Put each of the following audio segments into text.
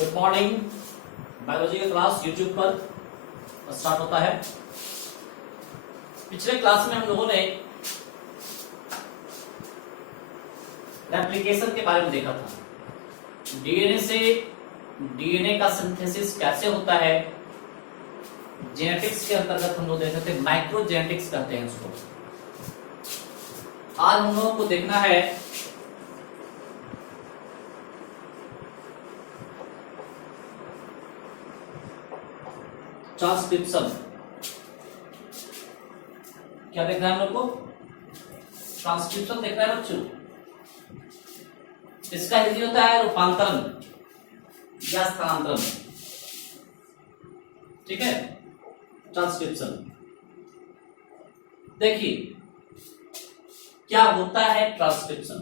Good morning. Biology का class YouTube पर start होता है। पिछले क्लास में हम लोगों ने रेप्लिकेशन के बारे में देखा था। डीएनए से डीएनए का सिंथेसिस कैसे होता है। जेनेटिक्स के अंतर्गत हम लोग देखे थे, माइक्रो जेनेटिक्स कहते हैं उसको। आज हम लोगों को देखना है ट्रांसक्रिप्शन। क्या देखना है हम लोग को? ट्रांसक्रिप्शन देखना है बच्चों। इसका हिंदी होता है रूपांतरण या स्थानांतरण। ठीक है, ट्रांसक्रिप्शन। देखिए क्या होता है transcription.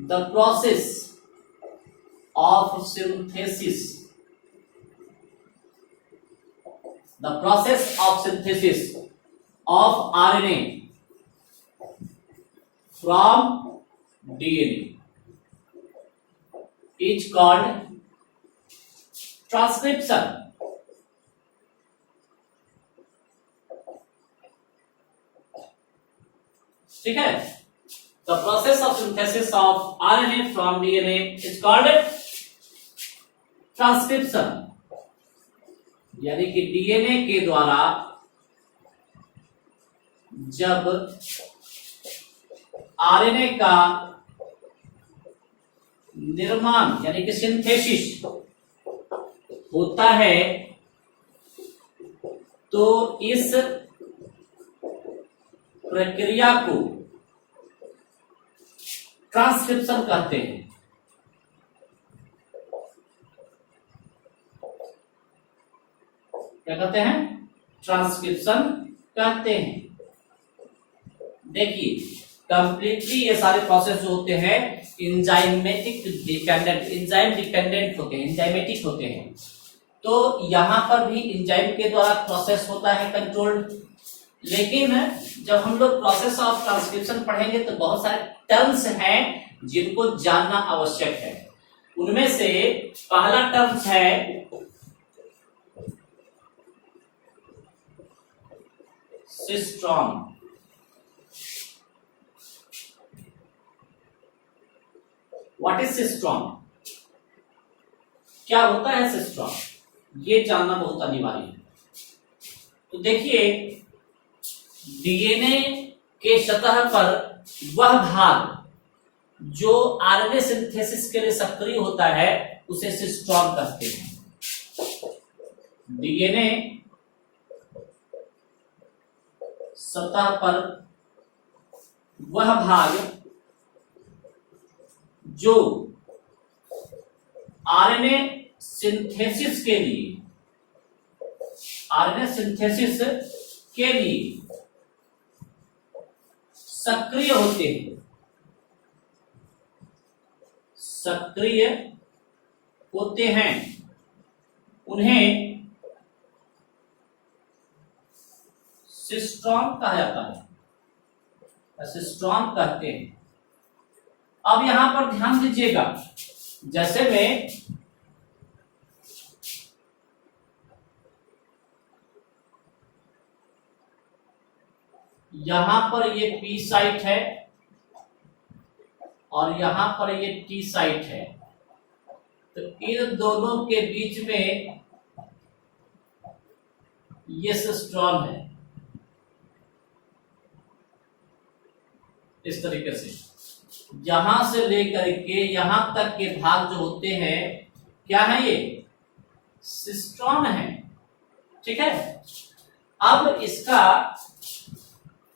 The process of synthesis, the process of synthesis of RNA from DNA is called transcription. ठीक है, the process of synthesis of RNA from DNA is called transcription. यानी कि डीएनए के द्वारा जब आरएनए का निर्माण यानी कि सिंथेसिस होता है तो इस प्रक्रिया को ट्रांसक्रिप्शन कहते हैं। क्या कहते हैं? ट्रांसक्रिप्शन कहते हैं। देखिए कंप्लीटली ये सारे प्रोसेस जो होते हैं एंजाइमेटिक डिपेंडेंट, एंजाइम डिपेंडेंट होते हैं, एंजाइमेटिक होते हैं। तो यहां पर भी एंजाइम के द्वारा प्रोसेस होता है कंट्रोल्ड। लेकिन जब हम लोग प्रोसेस ऑफ ट्रांसक्रिप्शन पढ़ेंगे तो बहुत सारे टर्म्स हैं जिनको जानना आवश्यक है। उनमें से पहला टर्म्स है सिस्ट्रॉन। What is cistron? क्या होता है सिस्ट्रॉन? ये जानना बहुत अनिवार्य है। तो देखिए डीएनए के सतह पर वह भाग जो आरएनए सिंथेसिस के लिए सक्रिय होता है उसे सिस्ट्रॉन कहते हैं। डीएनए सतह पर वह भाग जो आरएनए सिंथेसिस के लिए सक्रिय होते हैं उन्हें सिस्ट्रॉन कहा जाता है, सिस्ट्रॉन कहते हैं। अब यहां पर ध्यान दीजिएगा, जैसे में यहां पर ये पी साइट है और यहां पर ये टी साइट है, तो इन दोनों के बीच में ये सिस्ट्रॉन है। इस तरीके से यहां से लेकर के यहां तक के भाग जो होते हैं क्या है? ये सिस्ट्रॉन है। ठीक है, अब इसका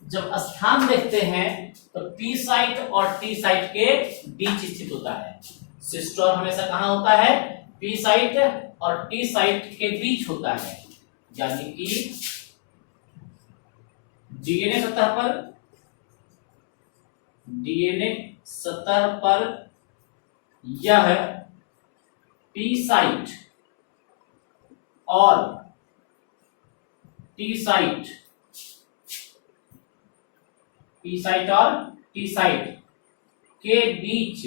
जब स्थान देखते हैं तो पी साइट और टी साइट के बीच स्थित होता है। सिस्ट्रॉन हमेशा कहां होता है? पी साइट और टी साइट के बीच होता है। यानी कि डीएनए सतह पर यह पी साइट और टी साइट के बीच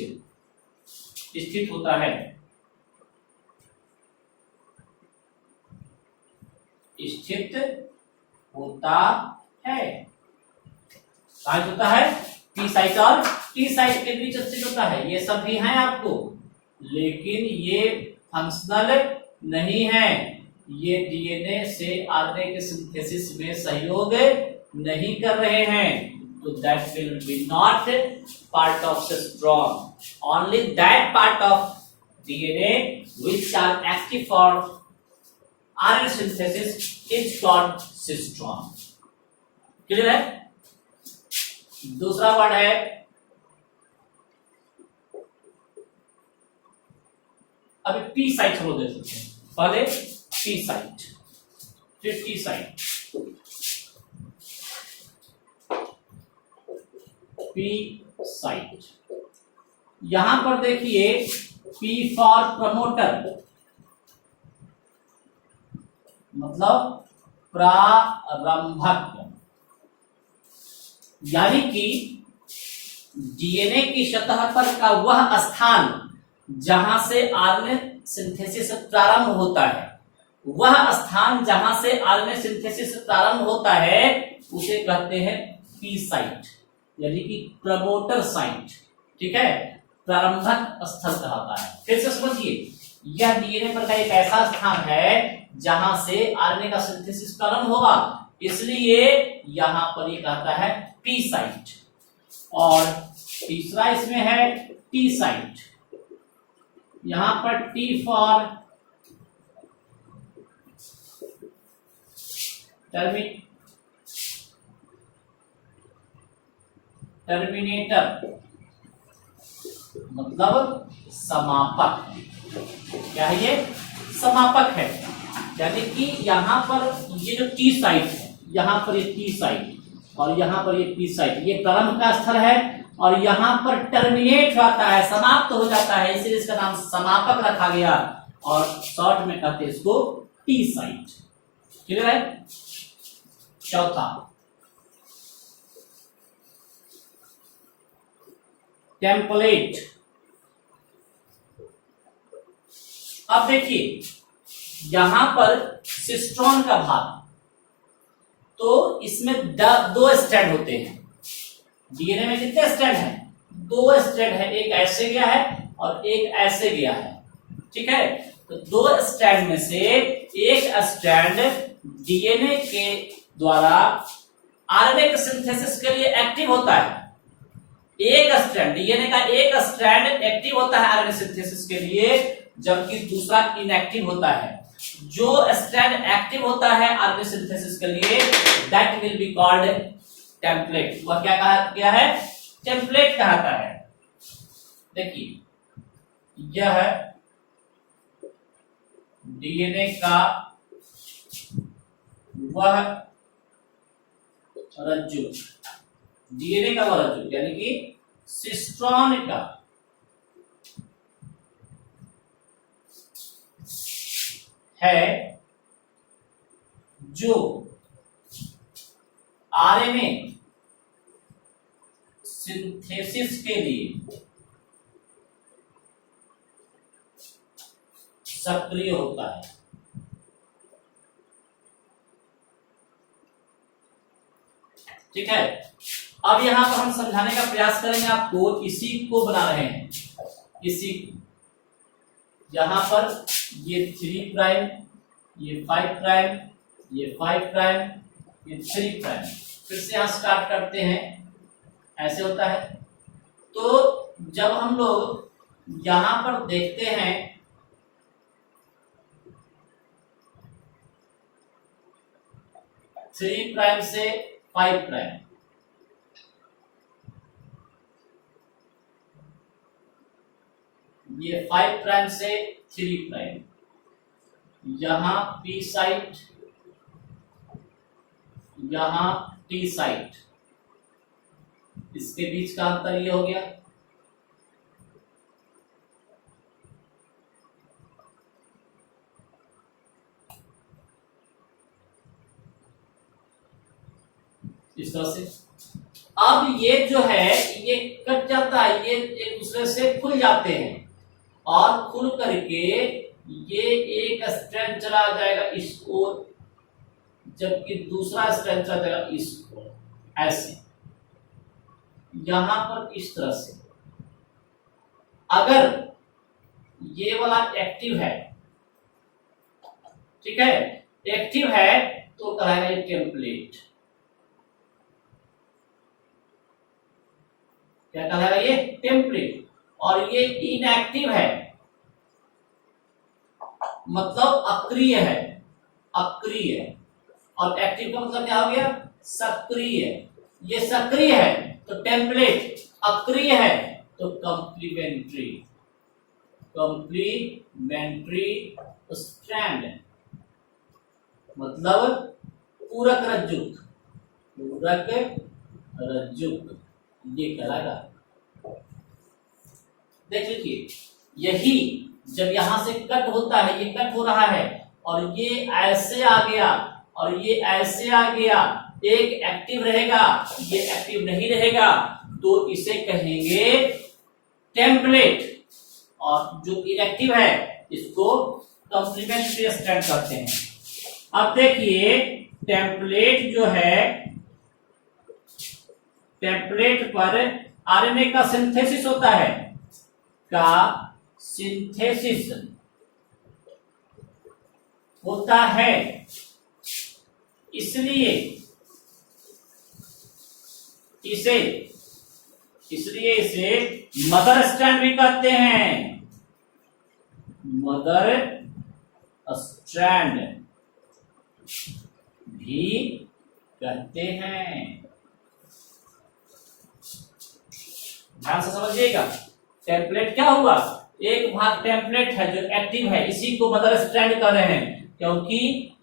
स्थित होता है, स्थित होता है। कहाँ होता है? पी साइट और टी साइट के बीच स्थित होता है। ये सब भी हैं आपको, लेकिन ये फंक्शनल नहीं है। ये डीएनए से आरएनए के सिंथेसिस में सहयोग नहीं कर रहे हैं, तो that will be not part of cistron. Only that part of DNA which are active for RNA synthesis is called cistron. Clear है? दूसरा वर्ड है अभी पी साइट हम लोग देख सकते हैं। पहले पी साइट, फिर टी साइट। पी साइट यहां पर देखिए, पी फॉर प्रमोटर, मतलब प्रारंभक, यानी कि डीएनए की सतह पर का वह स्थान जहां से आरएनए सिंथेसिस प्रारंभ होता है, वह स्थान जहां से आरएनए सिंथेसिस प्रारंभ होता है उसे कहते हैं पी साइट, यानी कि प्रमोटर साइट। ठीक है, प्रारंभक स्थल कहलाता है। फिर से समझिए, यह डीएनए पर का एक ऐसा स्थान है जहां से आरएनए का सिंथेसिस प्रारंभ होगा, इसलिए यहां पर ये कहता है पी साइट। और तीसरा इसमें है टी साइट। यहां पर टी फॉर टर्मिनेटर, मतलब समापक। क्या है ये? समापक है। यानी कि यहां पर ये जो टी साइट है, यहां पर ये टी साइट और यहां पर ये पी साइट, ये प्रारंभ का स्थल है, और यहां पर टर्मिनेट होता है, समाप्त हो जाता है, इसलिए इसका नाम समापक रखा गया, और शॉर्ट में कहते हैं इसको टी साइट। क्लियर है? चौथा टेम्पलेट। अब देखिए, यहां पर सिस्ट्रॉन का भाग, तो इसमें दो स्ट्रैंड होते हैं। डीएनए में कितने स्ट्रैंड हैं? दो स्ट्रैंड है, एक ऐसे गया है और एक ऐसे गया है। ठीक है, तो दो स्ट्रैंड में से एक स्ट्रैंड डीएनए के द्वारा आरएनए के सिंथेसिस के लिए एक्टिव होता है। एक स्ट्रैंड डीएनए का एक स्ट्रैंड एक्टिव होता है आरएनए सिंथेसिस के लिए, जबकि दूसरा इनएक्टिव होता है। जो स्ट्रैंड एक्टिव होता है आरएनए सिंथेसिस के लिए, that will be called template. वह क्या कहा गया है? टेम्पलेट कहता है। देखिए, यह डीएनए का वह रज्जु, डीएनए का वह रज्जु, यानी कि सिस्ट्रॉन का है, जो आरएनए सिंथेसिस के लिए सक्रिय होता है। ठीक है, अब यहां पर हम समझाने का प्रयास करेंगे आपको, इसी को बना रहे हैं, इसी यहां पर ये 3 प्राइम, ये 5 प्राइम, ये 5 प्राइम, ये 3 प्राइम। फिर से यहां स्टार्ट करते हैं, ऐसे होता है। तो जब हम लोग यहां पर देखते हैं, थ्री प्राइम से 5 प्राइम, ये 5 प्राइम से 3 प्राइम, यहां पी साइट, यहां टी साइट, इसके बीच का अंतर ये हो गया। इस तरह से अब ये जो है ये कट जाता है, ये एक दूसरे से खुल जाते हैं, और खुल करके ये एक स्ट्रैंड चला जाएगा इस ओर, जबकि दूसरा स्ट्रैंड चला जाएगा इस ओर, ऐसे यहां पर इस तरह से। अगर ये वाला एक्टिव है, ठीक है, एक्टिव है तो कहलाएगा ये टेम्पलेट। क्या कहलाएगा ये? टेम्पलेट। और ये इनएक्टिव है, मतलब अक्रिय है, अक्रिय। और एक्टिव का मतलब क्या हो गया? सक्रिय। ये सक्रिय है तो टेम्पलेट, अक्रिय है तो कंप्लीमेंट्री, कंप्लीमेंट्री स्ट्रैंड, मतलब पूरक रज्जुक, पूरक रज्जुक ये कहलाएगा। देख लीजिए, यही जब यहां से कट होता है, ये कट हो रहा है और ये ऐसे आ गया और ये ऐसे आ गया, एक एक्टिव रहेगा, ये एक्टिव नहीं रहेगा, तो इसे कहेंगे टेम्पलेट। और जो इनएक्टिव है इसको कंप्लीमेंट्री स्ट्रैंड कहते हैं। अब देखिए, टेम्पलेट जो है, टेम्पलेट पर आरएनए का सिंथेसिस होता है, का सिंथेसिस होता है, इसलिए इसे मदर स्ट्रैंड भी कहते हैं, मदर स्ट्रैंड भी कहते हैं। ध्यान से समझिएगा, टेम्पलेट क्या हुआ? एक भाग टेम्पलेट है जो एक्टिव है, इसी को मदर स्ट्रैंड कह रहे हैं, क्योंकि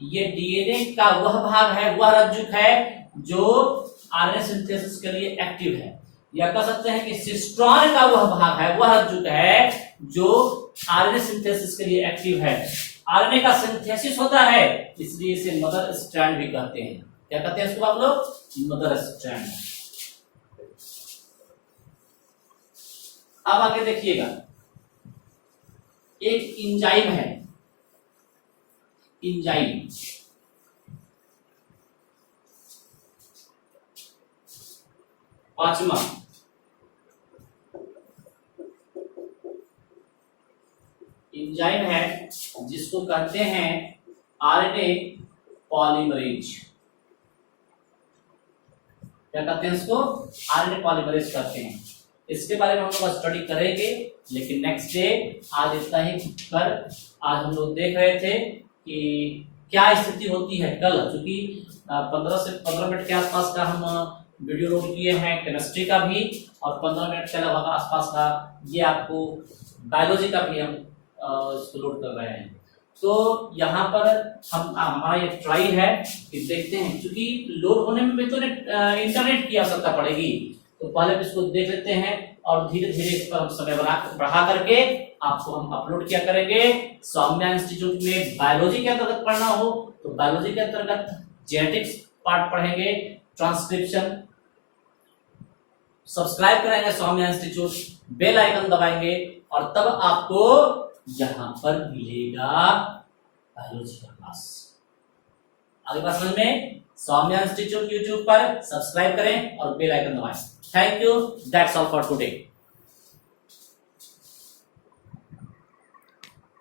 ये डीएनए का वह भाग है, वह रज्जुक है जो आरएनए सिंथेसिस के लिए एक्टिव है। या कह सकते हैं कि सिस्ट्रॉन का वह भाग है, वह रज्जुक है जो आरएनए सिंथेसिस के लिए एक्टिव है। आरएनए का सिंथेसिस होता है, इसलिए इसे मदर स्ट्रैंड भी कहते हैं। क्या कहते हैं इसको आप लोग? Mother strand. अब आगे देखिएगा, एक इंजाइम है, इंजाइम, पांचवा इंजाइम है जिसको कहते हैं आरएनए पॉलीमरेज। क्या कहते हैं इसको? आरएनए पॉलीमरेज कहते हैं। इसके बारे में हम लोग स्टडी करेंगे, लेकिन नेक्स्ट डे। आज इतना ही कर। आज हम लोग देख रहे थे कि क्या स्थिति होती है कल, क्योंकि 15 से 15 मिनट के आसपास का हम वीडियो लोड किए हैं केमिस्ट्री का भी, और 15 मिनट के लगभग आसपास का ये आपको बायोलॉजी का भी हम इसको लोड कर रहे हैं। तो यहाँ पर हम हमारा ये ट्राई है कि देखते हैं, क्योंकि लोड होने में भी तो इंटरनेट की आवश्यकता पड़ेगी, तो पहले इसको देख लेते हैं और धीरे धीरे इस पर हम समय बढ़ा करके आपको हम अपलोड किया करेंगे। सौम्या इंस्टीट्यूट में बायोलॉजी के अंतर्गत पढ़ना हो तो बायोलॉजी के अंतर्गत जेनेटिक्स पार्ट पढ़ेंगे, ट्रांसक्रिप्शन। सब्सक्राइब करेंगे सौम्या इंस्टीट्यूट, बेल आइकन दबाएंगे और तब आपको यहां पर मिलेगा बायोलॉजी का क्लास। आगे बात समझ में? सौम्या इंस्टीट्यूट यूट्यूब पर सब्सक्राइब करें और बेल आइकन दबाएं। Thank you, that's all for today.